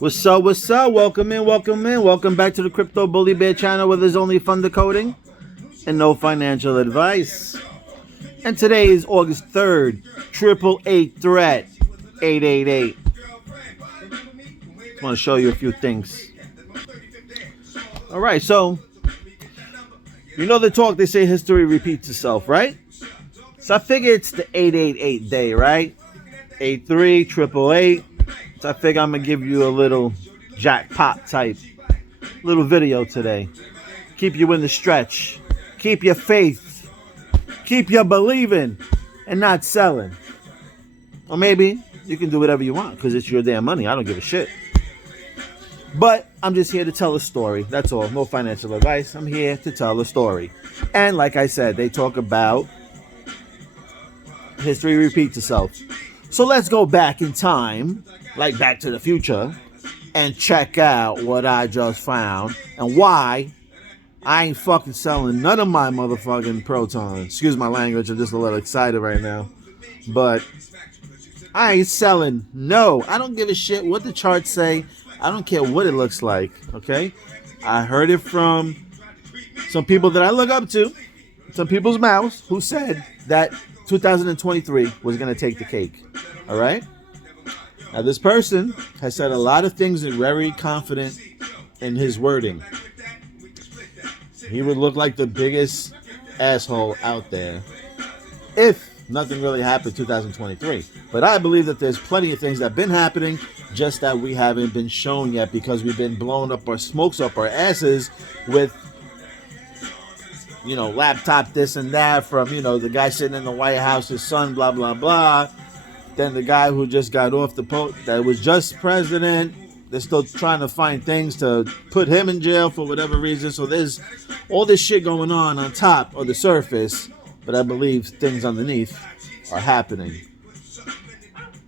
What's up? What's up? Welcome in, welcome in. Welcome back to the Crypto Bully Bear channel where there's only fun decoding and no financial advice. And today is August 3rd, 888 threat 888. Just want to show you a few things. All right, so you know the talk, they say history repeats itself, right? So I figure it's the 888 day, right? 83 888. So I figure I'm going to give you a little jackpot type little video today. Keep you in the stretch. Keep your faith. Keep you believing and not selling. Or maybe you can do whatever you want because it's your damn money. I don't give a shit. But I'm just here to tell a story. That's all. No financial advice. I'm here to tell a story. And like I said, they talk about history repeats itself. So let's go back in time, like Back to the Future, and check out what I just found and why I ain't fucking selling none of my motherfucking Proton. Excuse my language, I'm just a little excited right now. But I ain't selling. No, I don't give a shit what the charts say. I don't care what it looks like, okay? I heard it from some people that I look up to, some people's mouths, who said that 2023 was going to take the cake, all right? Now, this person has said a lot of things and very confident in his wording. He would look like the biggest asshole out there if nothing really happened in 2023. But I believe that there's plenty of things that have been happening, just that we haven't been shown yet because we've been blowing up our smokes up our asses with, you know, laptop this and that from, you know, the guy sitting in the White House, his son, blah, blah, blah. Then the guy who just got off the post that was just president. They're still trying to find things to put him in jail for whatever reason. So there's all this shit going on top of the surface. But I believe things underneath are happening.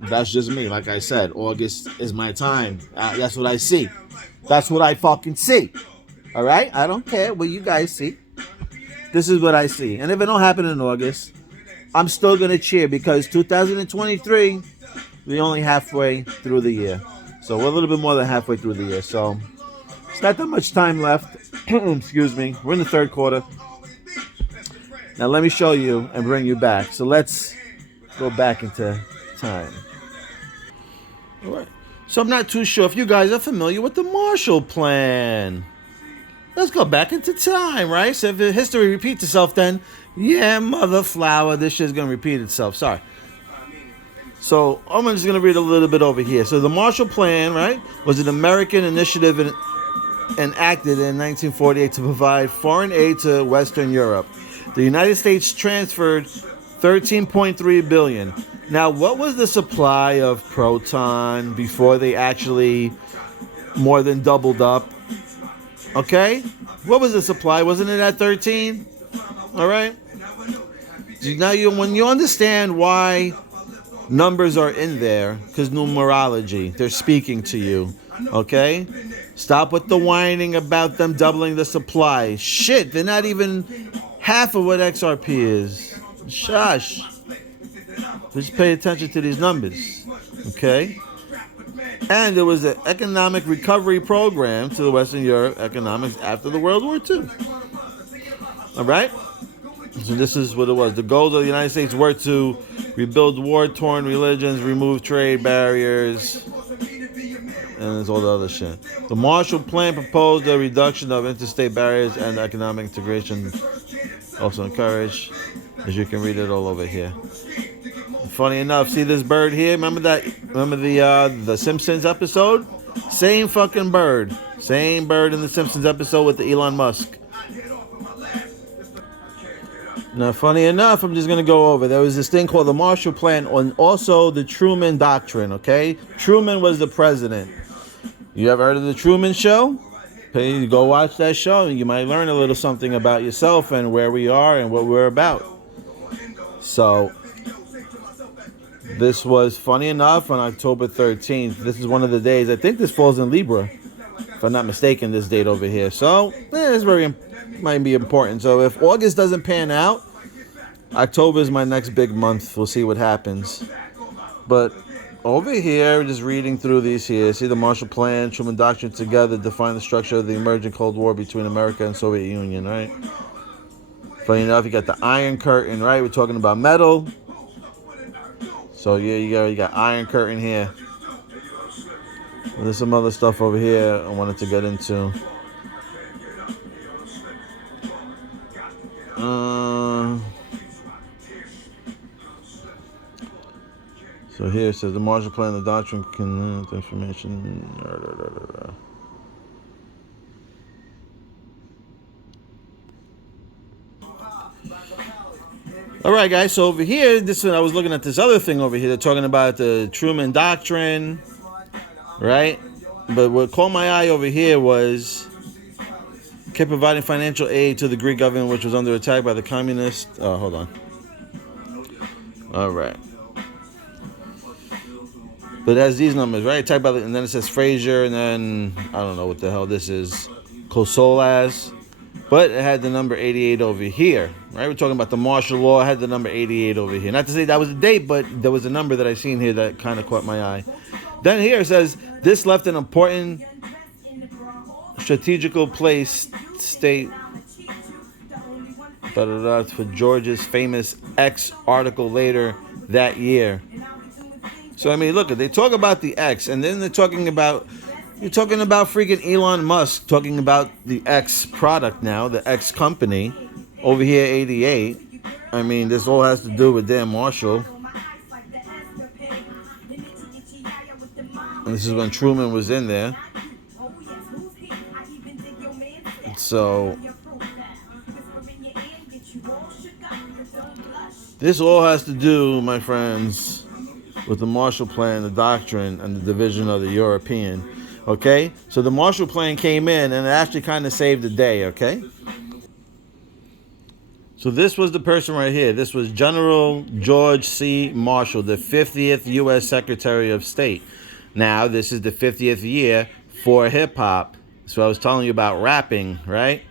That's just me. Like I said, August is my time. That's what I see. That's what I fucking see. All right? I don't care what you guys see. This is what I see. And if it don't happen in August, I'm still going to cheer because 2023, we're only halfway through the year. So we're a little bit more than halfway through the year. So it's not that much time left. Excuse me. We're in the third quarter. Now let me show you and bring you back. So let's go back into time. All right. So I'm not too sure if you guys are familiar with the Marshall Plan. Let's go back into time, right? So if history repeats itself, then yeah, mother flower, this shit's gonna repeat itself. Sorry. So I'm just gonna read a little bit over here. So the Marshall Plan, right, was an American initiative enacted in 1948 to provide foreign aid to Western Europe. The United States transferred $13.3 billion. Now, what was the supply of Proton before they actually more than doubled up? Okay? What was the supply? Wasn't it at 13? All right? Now, when you understand why numbers are in there, because numerology, they're speaking to you. Okay? Stop with the whining about them doubling the supply. Shit, they're not even half of what XRP is. Shush. Just pay attention to these numbers. Okay? And there was an economic recovery program to the Western Europe economics after the World War II. All right? So this is what it was. The goals of the United States were to rebuild war-torn religions, remove trade barriers, and there's all the other shit. The Marshall Plan proposed a reduction of interstate barriers and economic integration, also encouraged. As you can read it all over here. Funny enough, see this bird here? Remember the Simpsons episode? Same fucking bird. Same bird in the Simpsons episode with the Elon Musk. Now, funny enough, I'm just going to go over. There was this thing called the Marshall Plan and also the Truman Doctrine, okay? Truman was the president. You ever heard of the Truman Show? Hey, go watch that show and you might learn a little something about yourself and where we are and what we're about. So, this was, funny enough, on October 13th. This is one of the days. I think this falls in Libra, if I'm not mistaken, this date over here. So, it's might be important. So, if August doesn't pan out, October is my next big month. We'll see what happens. But over here, just reading through these here. See the Marshall Plan, Truman Doctrine together define the structure of the emerging Cold War between America and Soviet Union, right? Funny enough, you got the Iron Curtain, right? We're talking about metal. So yeah, you got Iron Curtain here. Well, there's some other stuff over here I wanted to get into. So here it says the Marshall Plan, the doctrine, can information. All right, guys. So over here, I was looking at this other thing over here. They're talking about the Truman Doctrine, right? But what caught my eye over here was kept providing financial aid to the Greek government, which was under attack by the communists. Oh, hold on. All right. But it has these numbers, right? Type by and then it says Fraser, and then I don't know what the hell this is, Kosolas. But it had the number 88 over here, right? We're talking about the martial law. It had the number 88 over here. Not to say that was a date, but there was a number that I seen here that kind of caught my eye. Then here it says, this left an important strategical place state for George's famous X article later that year. So, I mean, look, they talk about the X, and then you're talking about freaking Elon Musk talking about the X product now, the X company, over here, 88. I mean, this all has to do with Dan Marshall. And this is when Truman was in there. So, this all has to do, my friends, with the Marshall Plan, the doctrine, and the division of the European. Okay? So the Marshall Plan came in, and it actually kind of saved the day, okay? So this was the person right here. This was General George C. Marshall, the 50th U.S. Secretary of State. Now, this is the 50th year for hip-hop. So I was telling you about rapping, right?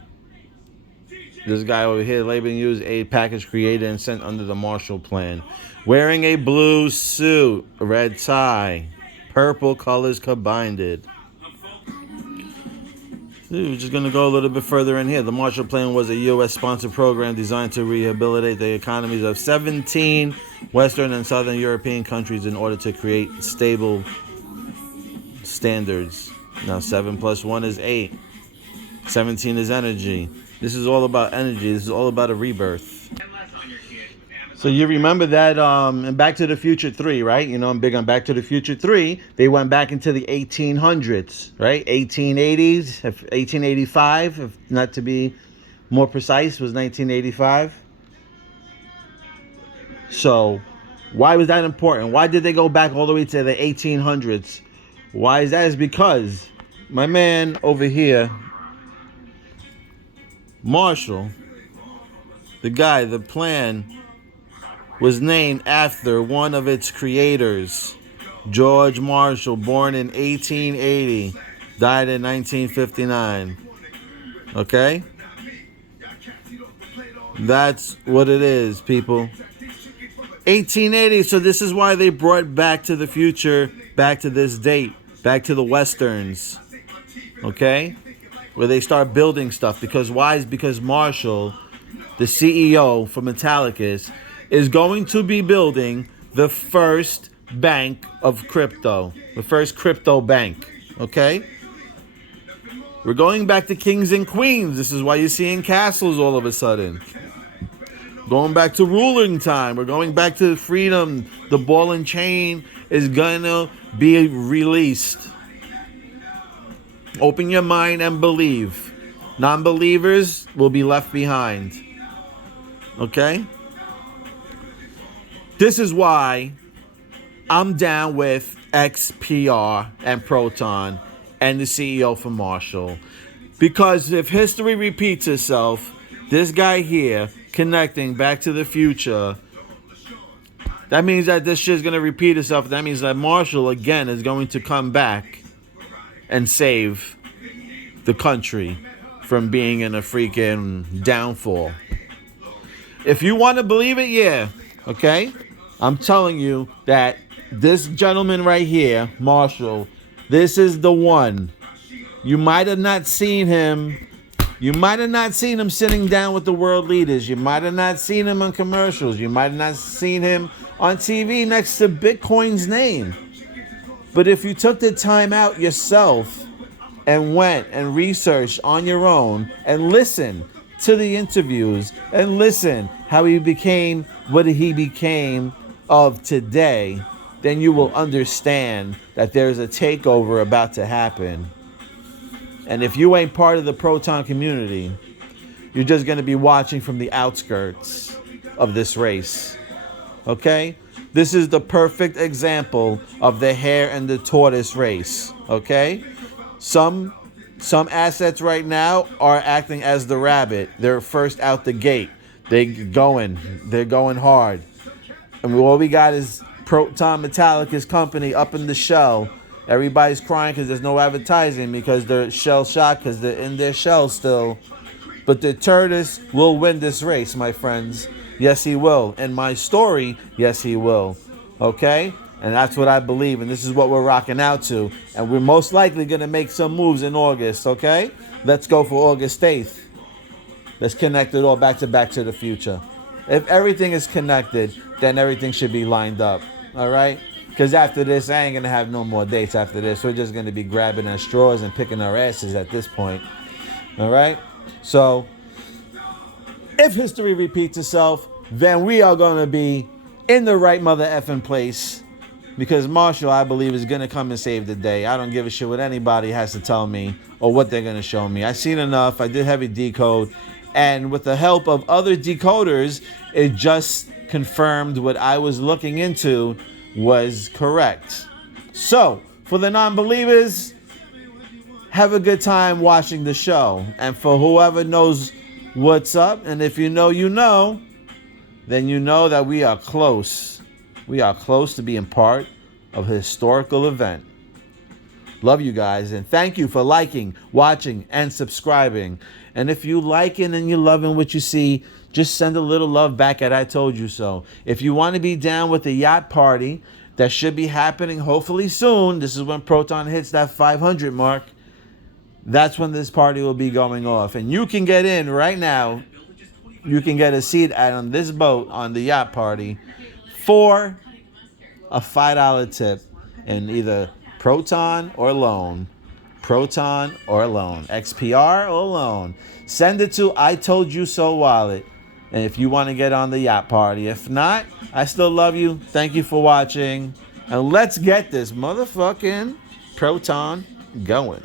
This guy over here, labeling used aid package created and sent under the Marshall Plan. Wearing a blue suit, a red tie, purple colors combined. We're just going to go a little bit further in here. The Marshall Plan was a U.S.-sponsored program designed to rehabilitate the economies of 17 Western and Southern European countries in order to create stable standards. Now, 7 plus 1 is 8. 17 is energy. This is all about energy. This is all about a rebirth. So you remember that in Back to the Future 3, right? You know, I'm big on Back to the Future 3. They went back into the 1800s, right? 1880s, 1885, if not to be more precise, was 1985. So why was that important? Why did they go back all the way to the 1800s? Why is that? Is because my man over here, Marshall, the guy, the plan, was named after one of its creators, George Marshall, born in 1880, died in 1959. Okay? That's what it is, people. 1880, so this is why they brought Back to the Future back to this date, back to the Westerns. Okay? Where they start building stuff. Because why? Is because Marshall, the CEO for Metallicus, is going to be building the first bank of crypto. The first crypto bank. Okay? We're going back to kings and queens. This is why you're seeing castles all of a sudden. Going back to ruling time. We're going back to freedom. The ball and chain is going to be released. Open your mind and believe. Non-believers will be left behind. Okay? This is why I'm down with XPR and Proton and the CEO for Marshall. Because if history repeats itself, this guy here connecting Back to the Future, that means that this shit's going to repeat itself. That means that Marshall, again, is going to come back and save the country from being in a freaking downfall. If you want to believe it, yeah. Okay? I'm telling you that This gentleman right here, Marshall, this is the one. You might have not seen him. You might have not seen him sitting down with the world leaders. You might have not seen him on commercials. You might have not seen him on TV next to Bitcoin's name. But if you took the time out yourself and went and researched on your own and listened to the interviews and listen how he became what he became of today, then you will understand that there's a takeover about to happen. And if you ain't part of the Proton community, you're just going to be watching from the outskirts of this race. Okay? This is the perfect example of the hare and the tortoise race. Okay? Some assets right now are acting as the rabbit. They're first out the gate. They're going hard. And all we got is Proton Metallica's company up in the shell. Everybody's crying because there's no advertising because they're shell shocked because they're in their shell still. But the tortoise will win this race, my friends. Yes, he will. In my story, yes, he will. Okay? And that's what I believe. And this is what we're rocking out to. And we're most likely going to make some moves in August. Okay? Let's go for August 8th. Let's connect it all back to the Future. If everything is connected, then everything should be lined up. All right? Because after this, I ain't going to have no more dates after this. We're just going to be grabbing our straws and picking our asses at this point. All right? So, if history repeats itself, then we are going to be in the right mother effing place. Because Marshall, I believe, is going to come and save the day. I don't give a shit what anybody has to tell me or what they're going to show me. I've seen enough. I did heavy decode. And with the help of other decoders, it just confirmed what I was looking into was correct. So, for the non-believers, have a good time watching the show. And for whoever knows what's up, and if you know, you know, then you know that we are close. We are close to being part of a historical event. Love you guys, and thank you for liking, watching, and subscribing. And if you liking and you're loving what you see, just send a little love back at I Told You So. If you want to be down with the yacht party that should be happening hopefully soon, this is when Proton hits that 500 mark, that's when this party will be going off. And you can get in right now. You can get a seat on this boat on the yacht party for a $5 tip in either Proton or loan. Proton or loan. XPR or loan. Send it to I Told You So wallet. And if you want to get on the yacht party. If not, I still love you. Thank you for watching. And let's get this motherfucking Proton going.